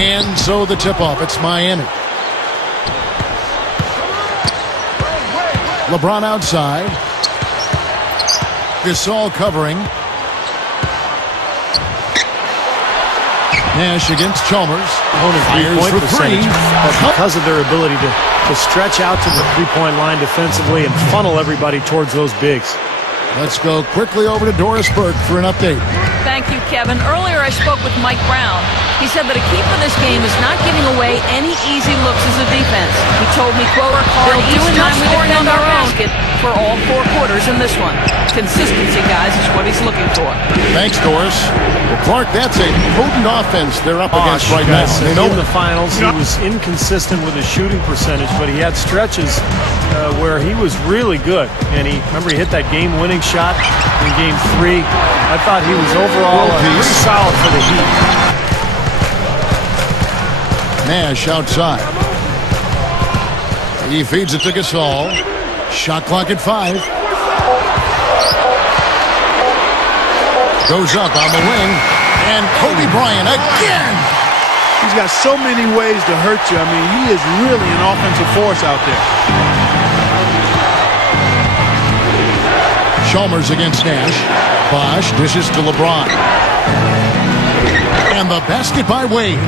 And so the tip-off. It's Miami. LeBron outside. Gasol covering. Nash against Chalmers. Opponent's three-point percentage, but because of their ability to stretch out to the three-point line defensively and funnel everybody towards those bigs. Let's go quickly over to Doris Burke for an update. Thank you, Kevin. Earlier I spoke with Mike Brown. He said that a key for this game is not giving away any easy looks as a defense. He told me, quote, they'll do enough scoring on their basket for all 4 quarters in this one. Consistency, guys, is what he's looking for. Thanks, Doris. Well, Clark, that's a potent offense they're up against right now. In the finals, he was inconsistent with his shooting percentage, but he had stretches where he was really good. And remember, he hit that game-winning shot in Game 3. I thought he was overall pretty solid for the Heat. Nash outside. He feeds it to Gasol. Shot clock at 5. Goes up on the wing. And Kobe Bryant again. He's got so many ways to hurt you. I mean, he is really an offensive force out there. Chalmers against Nash. Bosh dishes to LeBron. And the basket by Wade.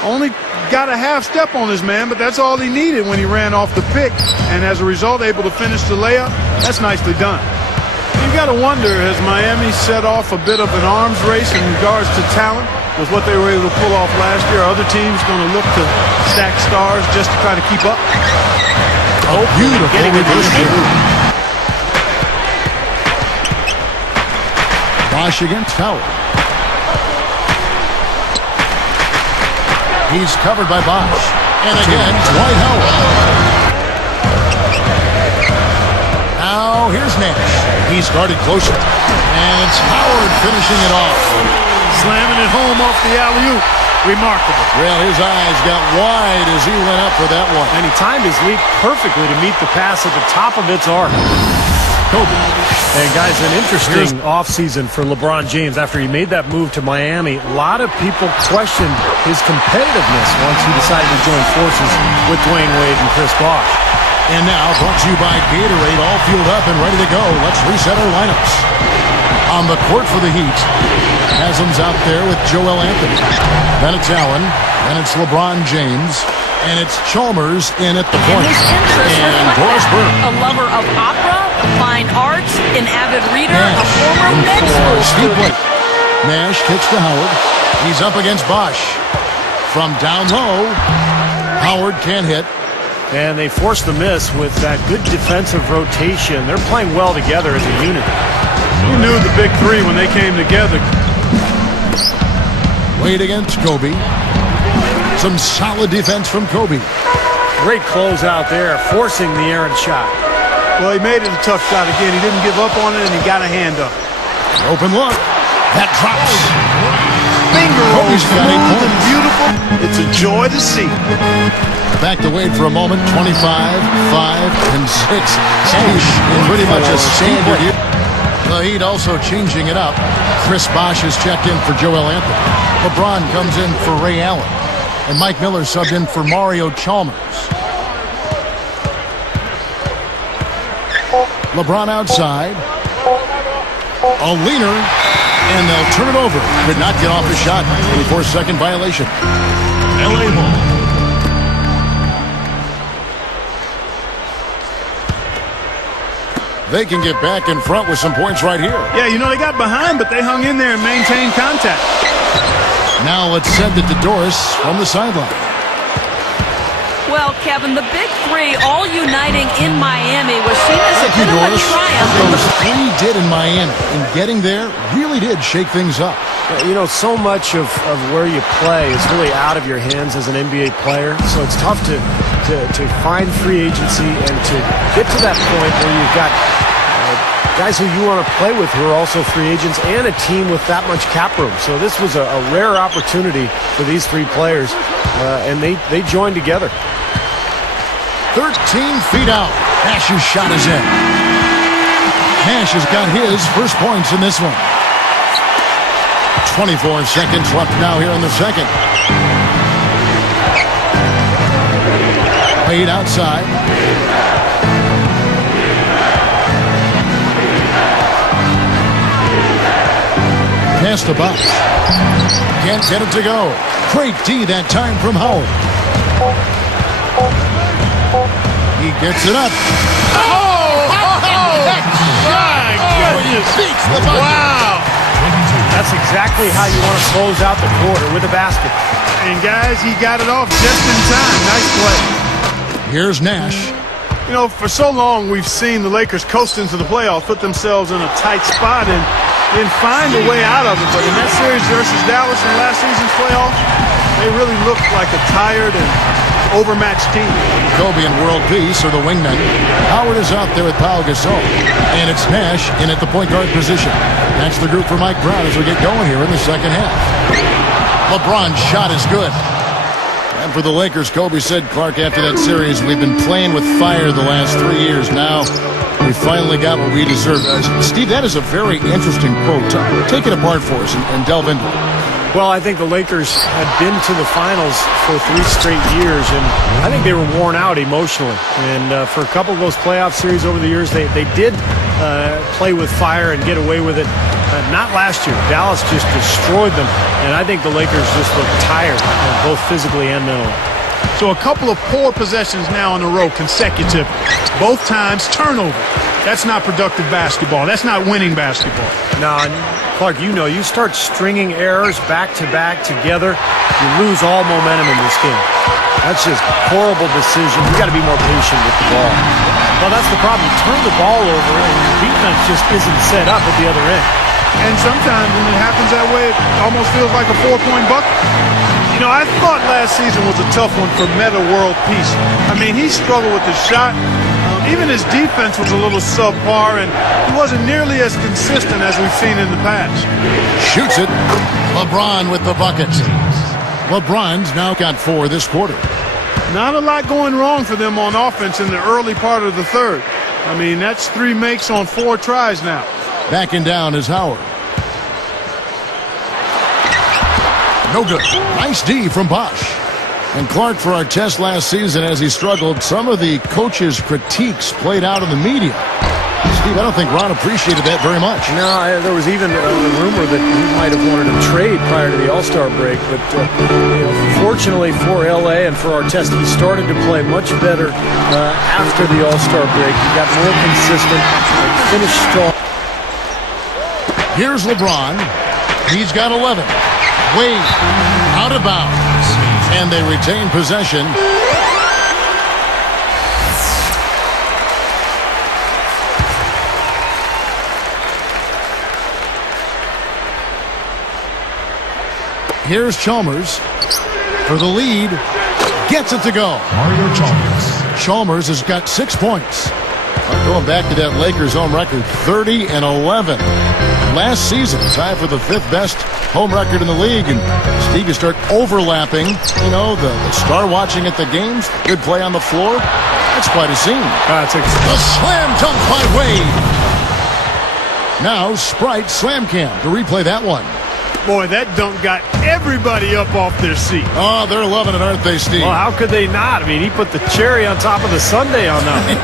Only got a half step on this man, but that's all he needed when he ran off the pick. And as a result, able to finish the layup. That's nicely done. You got to wonder, has Miami set off a bit of an arms race in regards to talent with what they were able to pull off last year? Are other teams going to look to stack stars just to try to keep up? Oh, beautiful reverse move. Bosh against Howard. He's covered by Bosh. And again, Dwight Howard. Now, here's Nash. He's guarded closer. And it's Howard finishing it off. Slamming it home off the alley-oop. Remarkable. Well, his eyes got wide as he went up for that one. And he timed his leap perfectly to meet the pass at the top of its arc. Kobe. And guys, an interesting offseason for LeBron James. After he made that move to Miami, a lot of people questioned his competitiveness once he decided to join forces with Dwayne Wade and Chris Bosh. And now, brought to you by Gatorade, all fueled up and ready to go. Let's reset our lineups. On the court for the Heat, Haslam's out there with Joel Anthony. Then it's Allen. Then it's LeBron James. And it's Chalmers in at the point. And Doris Burke. A lover of opera, fine arts, an avid reader, a former med school student. Nash kicks to Howard. He's up against Bosh. From down low, Howard can't hit. And they forced the miss with that good defensive rotation. They're playing well together as a unit. You knew the big three when they came together. Wade against Kobe. Some solid defense from Kobe. Great close out there, forcing the errant shot. Well, he made it a tough shot again. He didn't give up on it, and he got a hand up. Open look. That drops. Finger rolls smooth and beautiful. It's a joy to see. Back to Wade for a moment. 25, 5, and 6. In pretty much a standard year. The Heat also changing it up. Chris Bosh is checked in for Joel Anthony. LeBron comes in for Ray Allen. And Mike Miller subbed in for Mario Chalmers. LeBron outside. A leaner. And they'll turn it over. Could not get off the shot. 24-second violation. LA ball. They can get back in front with some points right here. Yeah, you know, they got behind, but they hung in there and maintained contact. Now let's send it to Doris from the sideline. Well, Kevin, the big three all uniting in Miami was seen as a bit of a triumph. Those three did in Miami, and getting there really did shake things up. You know, so much of where you play is really out of your hands as an NBA player, so it's tough to find free agency and to get to that point where you've got guys who you want to play with who are also free agents and a team with that much cap room. So this was a rare opportunity for these three players, and they joined together. 13 feet out. Nash's shot is in. Nash has got his first points in this one. 24 seconds left now here in the second. Wade outside. Pass to Bosch. Can't get it to go. Great D that time from Howard. He gets it up. Beats the bucket. Wow. That's exactly how you want to close out the quarter, with a basket. And guys, he got it off just in time. Nice play. Here's Nash. You know, for so long we've seen the Lakers coast into the playoffs, put themselves in a tight spot, and then find a way out of it. But in that series versus Dallas in last season's playoffs, they really looked like a tired and overmatched team. Kobe and World Peace are the wingmen. Howard is out there with Pau Gasol. And it's Nash in at the point guard position. That's the group for Mike Brown as we get going here in the second half. LeBron's shot is good. And for the Lakers, Kobe said, Clark, after that series, we've been playing with fire the last 3 years. Now we finally got what we deserve. Steve, that is a very interesting quote. Take it apart for us and delve into it. Well, I think the Lakers had been to the finals for 3 straight years, and I think they were worn out emotionally. And for a couple of those playoff series over the years, they did play with fire and get away with it. Not last year. Dallas just destroyed them, and I think the Lakers just look tired, both physically and mentally. So a couple of poor possessions now in a row, consecutive. Both times turnover. That's not productive basketball. That's not winning basketball. No, Clark, you know, you start stringing errors back-to-back together, you lose all momentum in this game. That's just horrible decision. You got to be more patient with the ball. Well, that's the problem. You turn the ball over, and your defense just isn't set up at the other end. And sometimes when it happens that way, it almost feels like a 4-point bucket. You know, I thought last season was a tough one for Metta World Peace. I mean, he struggled with the shot. Even his defense was a little subpar, and he wasn't nearly as consistent as we've seen in the past. Shoots it. LeBron with the bucket. LeBron's now got 4 this quarter. Not a lot going wrong for them on offense in the early part of the third. I mean, that's 3 makes on 4 tries now. Backing down is Howard. No good. Nice D from Bosch. And Clark, for our test last season as he struggled, some of the coaches' critiques played out in the media. Steve, I don't think Ron appreciated that very much. No, there was even a rumor that he might have wanted to trade prior to the All-Star break. But fortunately for L.A. and for Artest, he started to play much better after the All-Star break. He got more consistent, finished strong. Here's LeBron. He's got 11. Wade out of bounds. And they retain possession. Here's Chalmers for the lead. Gets it to go. Mario Chalmers. Chalmers has got 6 points. Going back to that Lakers home record, 30-11. Last season, tied for the 5th best home record in the league. And Steve, you start overlapping, you know, the star watching at the games, good play on the floor. That's quite a scene. The slam dunk by Wade. Now Sprite slam cam to replay that one. Boy, that dunk got everybody up off their seat. Oh, they're loving it, aren't they, Steve? Well, how could they not? I mean, he put the cherry on top of the sundae on that one.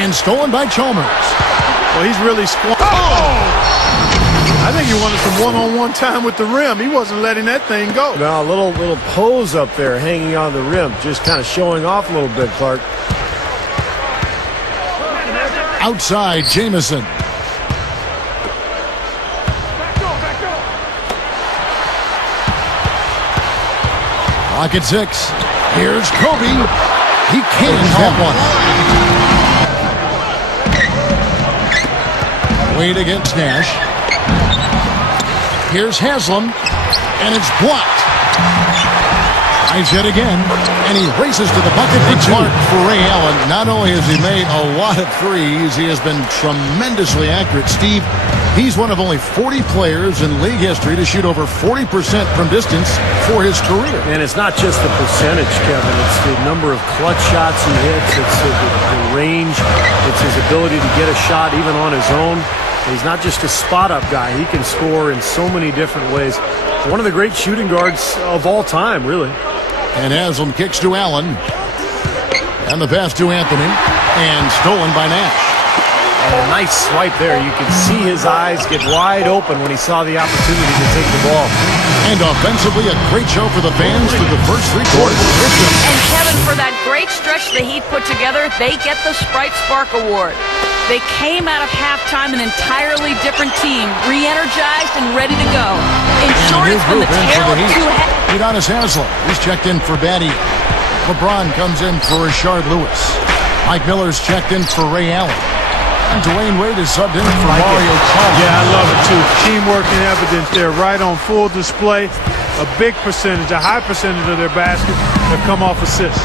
And stolen by Chalmers. Well, he's really I think he wanted some one-on-one time with the rim. He wasn't letting that thing go. No, a little pose up there hanging on the rim, just kind of showing off a little bit, Clark. Outside, Jamison. Clock at 6. Here's Kobe. He cans that one. Wade against Nash. Here's Haslam, and it's blocked. Nice hit again, and he races to the bucket for Clark for Ray Allen. Not only has he made a lot of threes, he has been tremendously accurate. Steve, he's one of only 40 players in league history to shoot over 40% from distance for his career. And it's not just the percentage, Kevin. It's the number of clutch shots he hits. It's the range. It's his ability to get a shot even on his own. He's not just a spot-up guy. He can score in so many different ways. One of the great shooting guards of all time, really. And Haslam kicks to Allen. And the pass to Anthony. And stolen by Nash. And a nice swipe there. You can see his eyes get wide open when he saw the opportunity to take the ball. And offensively, a great show for the fans through the first 3 quarters. And Kevin, for that great stretch the Heat put together, they get the Sprite Spark Award. They came out of halftime an entirely different team, re-energized and ready to go. In short, it's been the tale of two heads. Udonis Haslem, he's checked in for Batty. LeBron comes in for Rashard Lewis. Mike Miller's checked in for Ray Allen. And Dwayne Wade is subbed in for Mario Chalmers. Yeah, I love it too. Teamwork in evidence there, right on full display. A big percentage, a high percentage of their baskets have come off assists.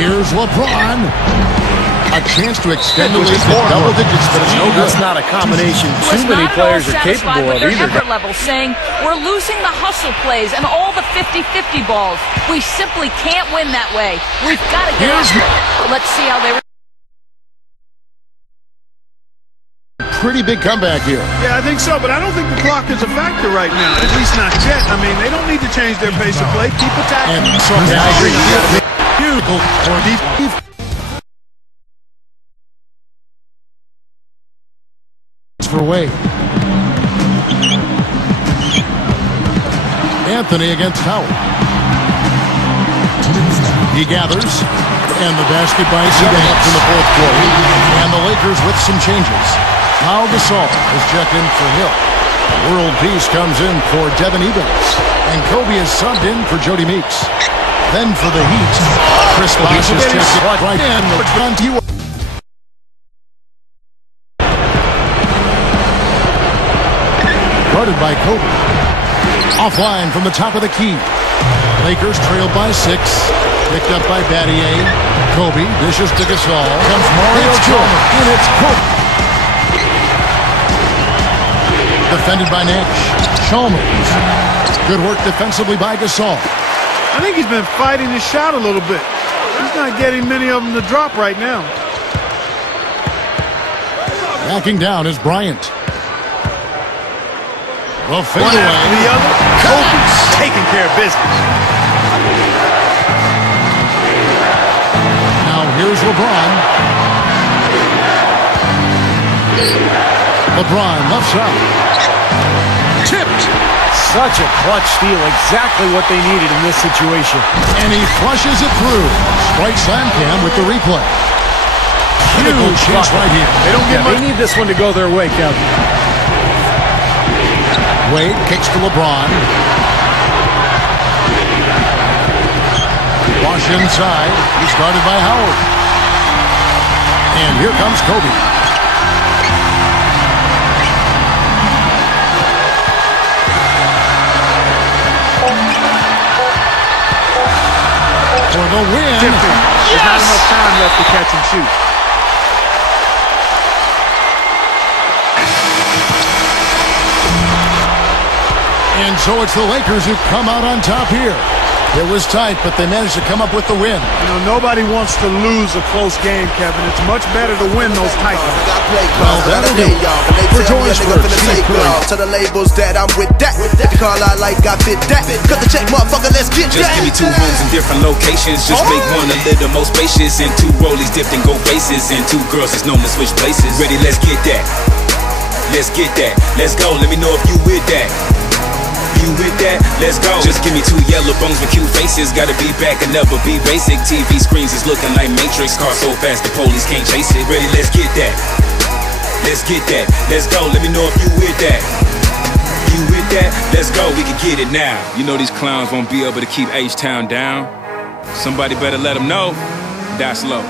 Here's LeBron. A chance to extend the lead to double digits, but it's no good. That's not a combination too many players are capable of either. Effort level, saying we're losing the hustle plays and all the 50-50 balls. We simply can't win that way. We've got to get after it. Let's see how they. Pretty big comeback here. Yeah, I think so, but I don't think the clock is a factor right now. At least not yet. I mean, they don't need to change their pace of play. Keep attacking. And so I agree. Beautiful for deep. For Wade. Anthony against Howard. He gathers, and the basket by Zidane in the fourth quarter. And the Lakers with some changes. Pau Gasol is checked in for Hill. World Peace comes in for Devin Evans. And Kobe is subbed in for Jody Meeks. Then for the Heat, Chris Bosh is checked in right in the front. Guarded by Kobe. Offline from the top of the key. Lakers trailed by 6. Picked up by Battier. Kobe dishes to Gasol. Comes Mario Chalmers. And it's Kobe. Defended by Nash. Chalmers. Good work defensively by Gasol. I think he's been fighting his shot a little bit. He's not getting many of them to drop right now. Backing down is Bryant. The fade One away. after the other. Kobe's taking care of business. Now here's LeBron. LeBron left side. Tipped. Such a clutch steal. Exactly what they needed in this situation. And he flushes it through. Sprite Slam Cam with the replay. Huge chance right here. They don't get They need this one to go their way, Kevin. Wade kicks to LeBron. Wash inside. He's guarded by Howard. And here comes Kobe. For the win. There's not enough time left to catch and shoot. And so it's the Lakers who come out on top here. It was tight, but they managed to come up with the win. You know, nobody wants to lose a close game, Kevin. It's much better to win those tight ones. Well, that'll do it. For Joyceburg, Steve Curry. To the labels that I'm with that. If the car I like, I fit that. Cut the check, motherfucker, let's get Just that. give me 2 rooms in different locations. Just make one a little more spacious. And 2 rollies dipped and go faces. And 2 girls that's known to switch places. Ready, let's get that. Let's get that. Let's go. Let me know if you with that. You with that? Let's go. Just give me 2 yellow bones with cute faces. Gotta be back and never be basic. TV screens is looking like Matrix. Car so fast the police can't chase it. Ready? Let's get that. Let's get that. Let's go. Let me know if you with that. You with that? Let's go. We can get it now. You know these clowns won't be able to keep H-Town down. Somebody better let them know. Die slow.